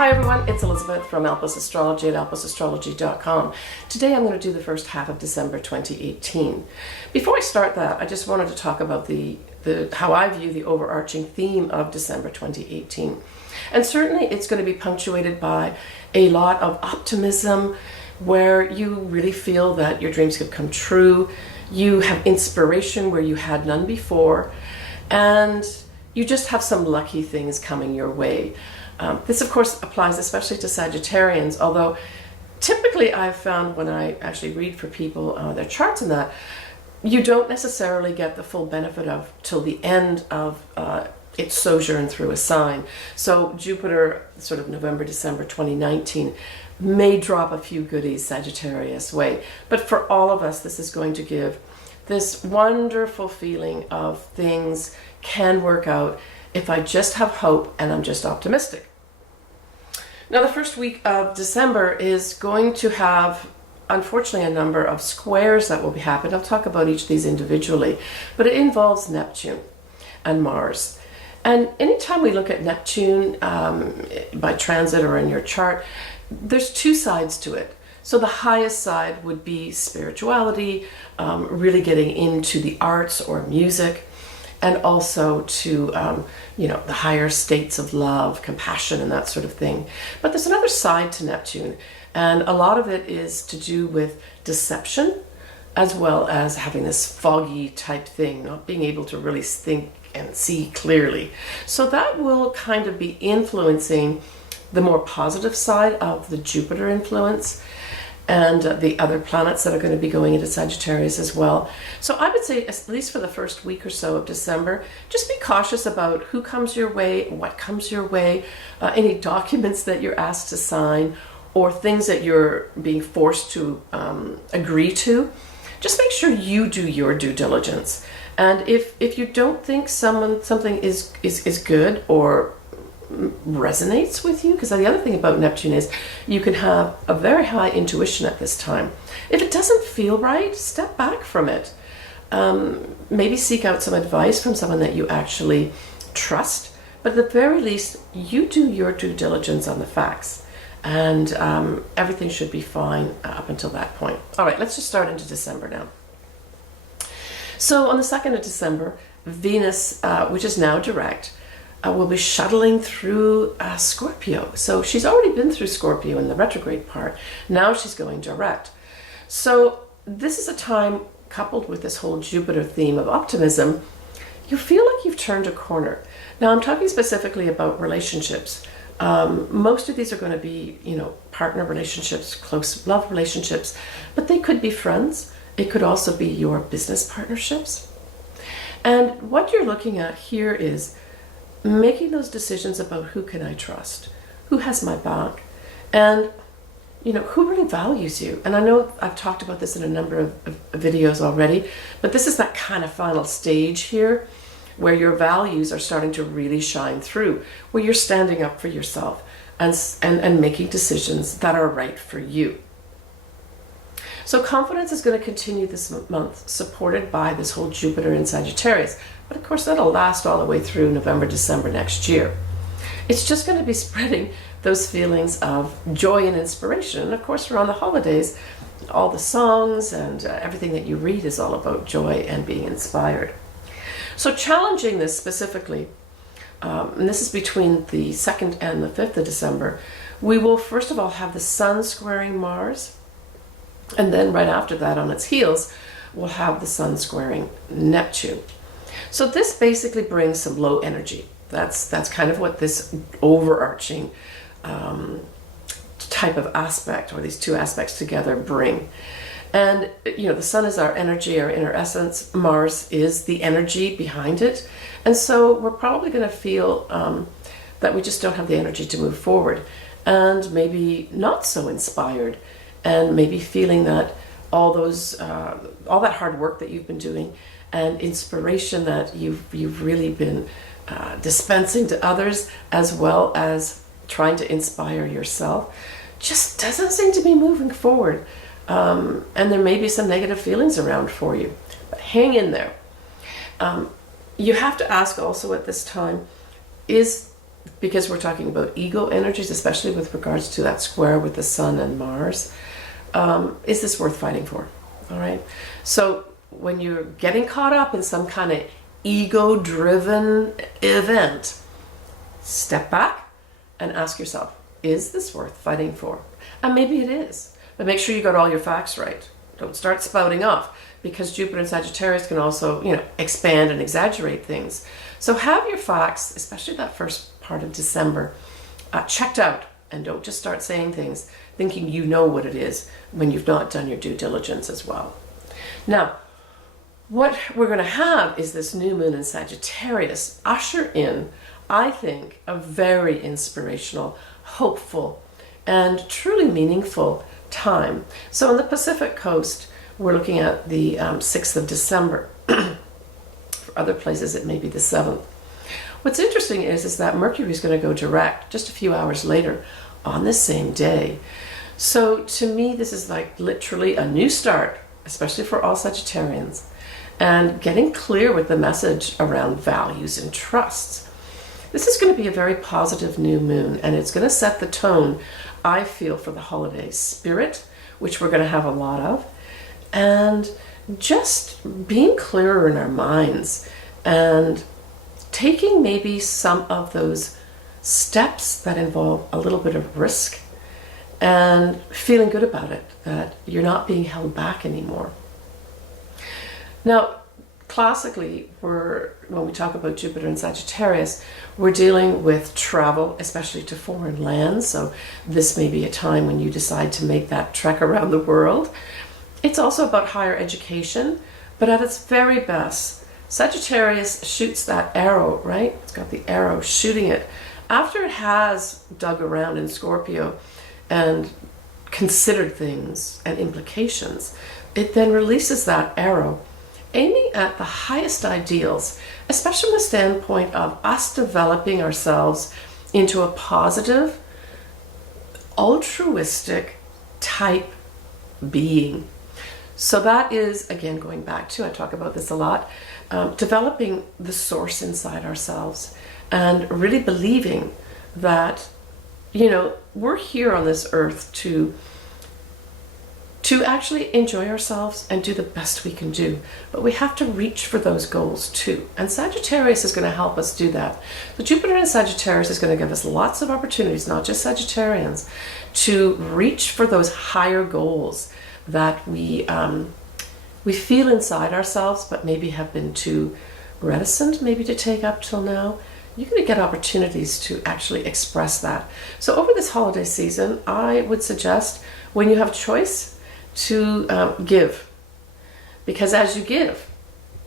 Hi everyone, it's Elizabeth from Astrology at alpusastrology.com. Today I'm going to do the first half of December 2018. Before I start that, I just wanted to talk about how I view the overarching theme of December 2018. And certainly it's going to be punctuated by a lot of optimism, where you really feel that your dreams could come true, you have inspiration where you had none before, and you just have some lucky things coming your way. This, of course, applies especially to Sagittarians, although typically I've found when I actually read for people their charts and that, you don't necessarily get the full benefit of till the end of its sojourn through a sign. So Jupiter, sort of November, December 2019, may drop a few goodies Sagittarius way. But for all of us, this is going to give this wonderful feeling of things can work out if I just have hope and I'm just optimistic. Now, the first week of December is going to have, unfortunately, a number of squares that will be happening. I'll talk about each of these individually, but it involves Neptune and Mars. And anytime we look at Neptune by transit or in your chart, there's two sides to it. So the highest side would be spirituality, really getting into the arts or music, and also to, the higher states of love, compassion, and that sort of thing. But there's another side to Neptune, and a lot of it is to do with deception, as well as having this foggy type thing, not being able to really think and see clearly. So that will kind of be influencing the more positive side of the Jupiter influence, and the other planets that are going to be going into Sagittarius as well. So I would say, at least for the first week or so of December, just be cautious about who comes your way, what comes your way, any documents that you're asked to sign, or things that you're being forced to agree to. Just make sure you do your due diligence. And if you don't think something is good or resonates with you, because the other thing about Neptune is you can have a very high intuition at this time. If it doesn't feel right, step back from it. Maybe seek out some advice from someone that you actually trust, but at the very least, you do your due diligence on the facts, and everything should be fine up until that point. All right, let's just start into December now. So on the 2nd of December, Venus, which is now direct, will be shuttling through Scorpio. So she's already been through Scorpio in the retrograde part. Now she's going direct. So this is a time, coupled with this whole Jupiter theme of optimism, you feel like you've turned a corner. Now I'm talking specifically about relationships. Most of these are going to be, partner relationships, close love relationships, but they could be friends. It could also be your business partnerships. And what you're looking at here is making those decisions about who can I trust, who has my back, and who really values you. And I know I've talked about this in a number of videos already, but this is that kind of final stage here where your values are starting to really shine through, where you're standing up for yourself and making decisions that are right for you. So confidence is going to continue this month, supported by this whole Jupiter in Sagittarius. But of course, that'll last all the way through November, December next year. It's just going to be spreading those feelings of joy and inspiration. And of course, around the holidays, all the songs and everything that you read is all about joy and being inspired. So challenging this specifically, and this is between the 2nd and the 5th of December, we will first of all have the Sun squaring Mars. And then right after that, on its heels, we'll have the Sun squaring Neptune. So this basically brings some low energy. That's kind of what this overarching type of aspect, or these two aspects together, bring. And the Sun is our energy, our inner essence. Mars is the energy behind it. And so we're probably going to feel that we just don't have the energy to move forward, and maybe not so inspired, and maybe feeling that all that hard work that you've been doing and inspiration that you've really been dispensing to others, as well as trying to inspire yourself, just doesn't seem to be moving forward. And there may be some negative feelings around for you, but hang in there. You have to ask also at this time, is because we're talking about ego energies, especially with regards to that square with the Sun and Mars. Is this worth fighting for? All right. So when you're getting caught up in some kind of ego-driven event, step back and ask yourself, is this worth fighting for? And maybe it is, but make sure you got all your facts right. Don't start spouting off, because Jupiter and Sagittarius can also, expand and exaggerate things. So have your facts, especially that first part of December, checked out, and don't just start saying things thinking you know what it is when you've not done your due diligence as well. Now, what we're going to have is this new moon in Sagittarius usher in, I think, a very inspirational, hopeful, and truly meaningful time. So on the Pacific coast, we're looking at the 6th of December. For other places, it may be the 7th. What's interesting is that Mercury is going to go direct just a few hours later on the same day. So to me, this is like literally a new start, especially for all Sagittarians, and getting clear with the message around values and trusts. This is going to be a very positive new moon, and it's going to set the tone, I feel, for the holiday spirit, which we're going to have a lot of, and just being clearer in our minds and taking maybe some of those steps that involve a little bit of risk and feeling good about it, that you're not being held back anymore. Now, classically, when we talk about Jupiter and Sagittarius, we're dealing with travel, especially to foreign lands. So this may be a time when you decide to make that trek around the world. It's also about higher education, but at its very best, Sagittarius shoots that arrow, right? It's got the arrow shooting it. After it has dug around in Scorpio and considered things and implications, it then releases that arrow, aiming at the highest ideals, especially from the standpoint of us developing ourselves into a positive, altruistic type being. So that is, again, going back to, I talk about this a lot, developing the source inside ourselves and really believing that, we're here on this earth to actually enjoy ourselves and do the best we can do. But we have to reach for those goals too. And Sagittarius is going to help us do that. So Jupiter in Sagittarius is going to give us lots of opportunities, not just Sagittarians, to reach for those higher goals that we feel inside ourselves, but maybe have been too reticent maybe to take up till now. You're going to get opportunities to actually express that. So over this holiday season, I would suggest, when you have choice, to give. Because as you give,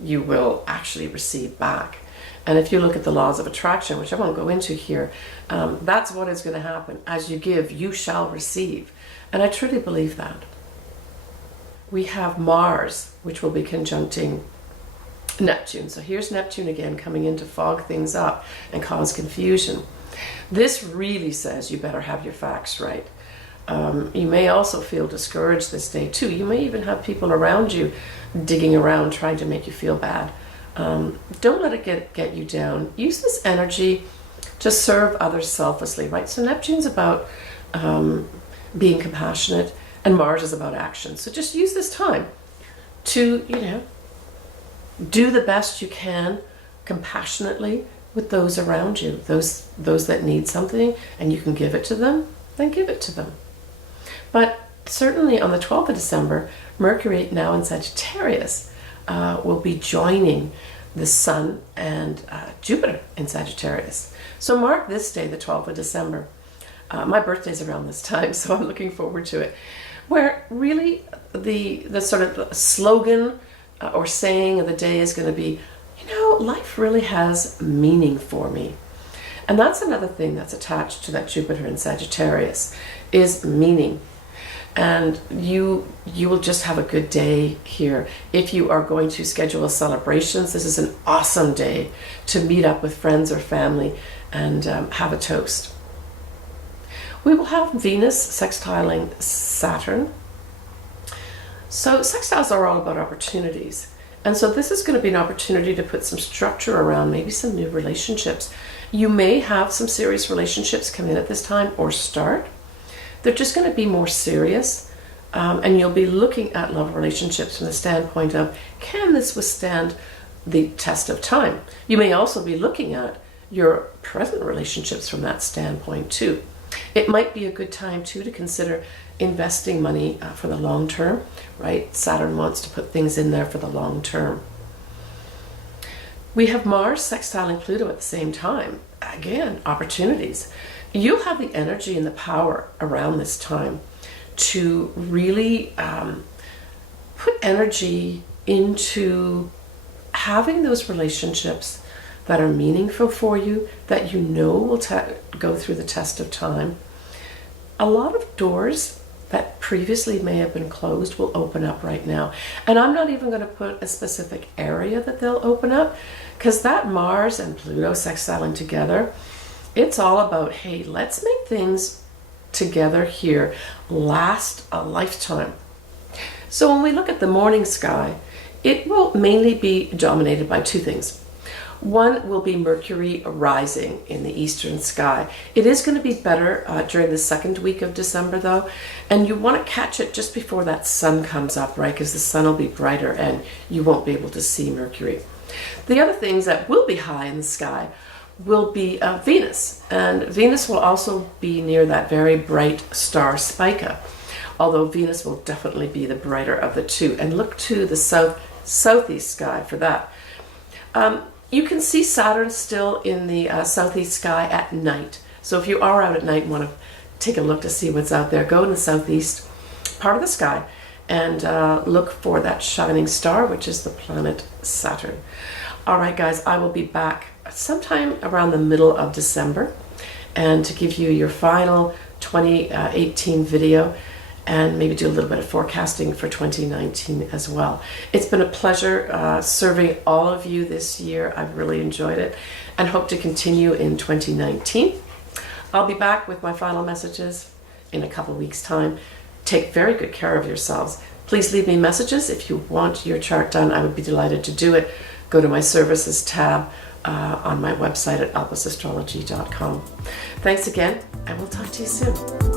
you will actually receive back. And if you look at the laws of attraction, which I won't go into here, that's what is going to happen. As you give, you shall receive. And I truly believe that. We have Mars, which will be conjuncting Neptune. So here's Neptune again coming in to fog things up and cause confusion. This really says you better have your facts right. You may also feel discouraged this day too. You may even have people around you digging around trying to make you feel bad. Don't let it get you down. Use this energy to serve others selflessly, right? So Neptune's about being compassionate, and Mars is about action. So just use this time to, do the best you can compassionately with those around you, those that need something, and you can give it to them, then give it to them. But certainly on the 12th of December, Mercury, now in Sagittarius, will be joining the Sun and Jupiter in Sagittarius. So mark this day, the 12th of December. My birthday's around this time, so I'm looking forward to it. Where really the sort of slogan or saying of the day is going to be, life really has meaning for me. And that's another thing that's attached to that Jupiter in Sagittarius, is meaning. And you will just have a good day here. If you are going to schedule celebrations, this is an awesome day to meet up with friends or family and have a toast. We will have Venus sextiling Saturn. So sextiles are all about opportunities. And so this is going to be an opportunity to put some structure around maybe some new relationships. You may have some serious relationships come in at this time or start. They're just going to be more serious. And you'll be looking at love relationships from the standpoint of, can this withstand the test of time? You may also be looking at your present relationships from that standpoint too. It might be a good time too to consider investing money for the long term, right? Saturn wants to put things in there for the long term. We have Mars sextiling Pluto at the same time. Again, opportunities. You'll have the energy and the power around this time to really put energy into having those relationships that are meaningful for you, that you know will go through the test of time. A lot of doors that previously may have been closed will open up right now. And I'm not even going to put a specific area that they'll open up, because that Mars and Pluto sextiling together, it's all about, hey, let's make things together here last a lifetime. So when we look at the morning sky, it will mainly be dominated by two things. One will be Mercury rising in the eastern sky. It is going to be better during the second week of December though, and you want to catch it just before that sun comes up, right? Because the sun will be brighter and you won't be able to see Mercury. The other things that will be high in the sky will be Venus, and Venus will also be near that very bright star Spica, although Venus will definitely be the brighter of the two. And look to the southeast sky for that. You can see Saturn still in the southeast sky at night. So if you are out at night and want to take a look to see what's out there, go in the southeast part of the sky and look for that shining star, which is the planet Saturn. All right, guys, I will be back sometime around the middle of December and to give you your final 2018 video and maybe do a little bit of forecasting for 2019 as well. It's been a pleasure serving all of you this year. I've really enjoyed it and hope to continue in 2019. I'll be back with my final messages in a couple weeks' time. Take very good care of yourselves. Please leave me messages if you want your chart done. I would be delighted to do it. Go to my services tab on my website at alpusastrology.com. Thanks again, and we'll talk to you soon.